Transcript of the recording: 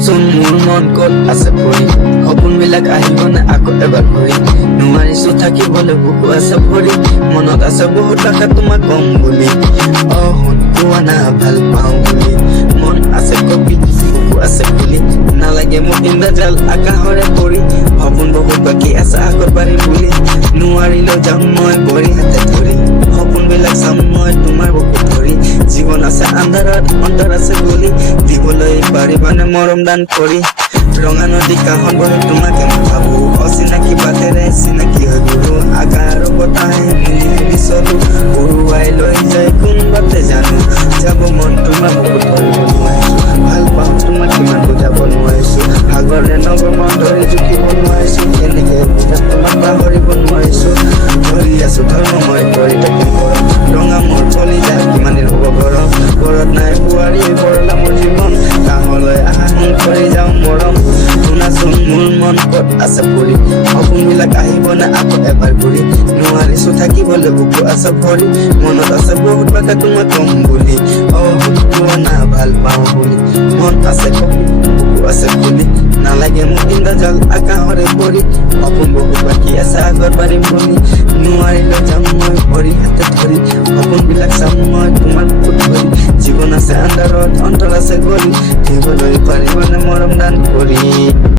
শুনাচোন মোৰ মন ক'ত আছে পৰি সপোনবিলাক আহিবনে আকৌ এবাৰ ঘূৰি নোৱাৰিছো থাকিবলৈ বুকু আছে ভৰি মনত আছে বহুত আশা তোমাক কম বুলি পোৱা না ভাল পাওঁ বুলি মন আছে কপি বুকু আছে বুলি নালাগে মোক ইন্দ্ৰজাল আকাশৰে পৰি সপোন বহুত বাকী আছে আগত পাৰিম বুলি নোৱাৰিলেও যাম মই ভৰি হাতে ধৰি সপোনবিলাক চাম মই তোমাৰ বুকু ধৰি জীৱন আছে আন্ধাৰত অন্তৰ আছে গলি দিবলৈ পাৰিবানে মৰম দান কৰি ৰঙা নদী কাষত বহি তোমাকে মই ভাবো অচিনাকি বাটেৰে চিনাকি হৈ গলো আকাৰ বতাহে মিলি মিলি চলো উৰুৱাই লৈ যায় কোন বাটে জানো যাব মন তোমাৰ বুকুত ধৰিব নোৱাৰিছো ভাল পাওঁ তোমাক কিমান বুজাব নোৱাৰিছো সাগৰে নগৰ মন ধৰি জুখিব নোৱাৰিছো কেনেকে বুজাত তোমাক পাহৰিব নোৱাৰিছো ধৰি আছো ধৰ্ম মই কৰি থাকিম গৰম ৰঙা মোৰ কলিজা কিমান দিন হ'ব গৰম ঘৰত নাই বোৱাৰী বৰলা মোৰ জীৱন কাষলৈ আহা কৰি যাওঁ মৰম শুনাচোন মোৰ মন ক'ত আছে পৰি সপোনবিলাক আহিবনে আকৌ এবাৰ ঘূৰি নোৱাৰিছো থাকিবলৈ বুকু আছে ভৰি মনত আছে বহুত বাকা তোমাক কম বুলি পোৱা না ভাল পাওঁ বুলি মন আছে কপি বুকু আছে বুলি নালাগে মোক ইন্দ্ৰজাল আকাশৰে পৰি সপোন বহুত বাকী আছে আগত পাৰিম বুলি নোৱাৰিলেও যাম মই ভৰি হাতে ধৰি সপোনবিলাক চাম মই তোমাৰ বুকুত ধৰি জীৱন আছে আন্ধাৰত অন্তৰ আছে গলি দিবলৈ পাৰিবানে মৰম দান কৰি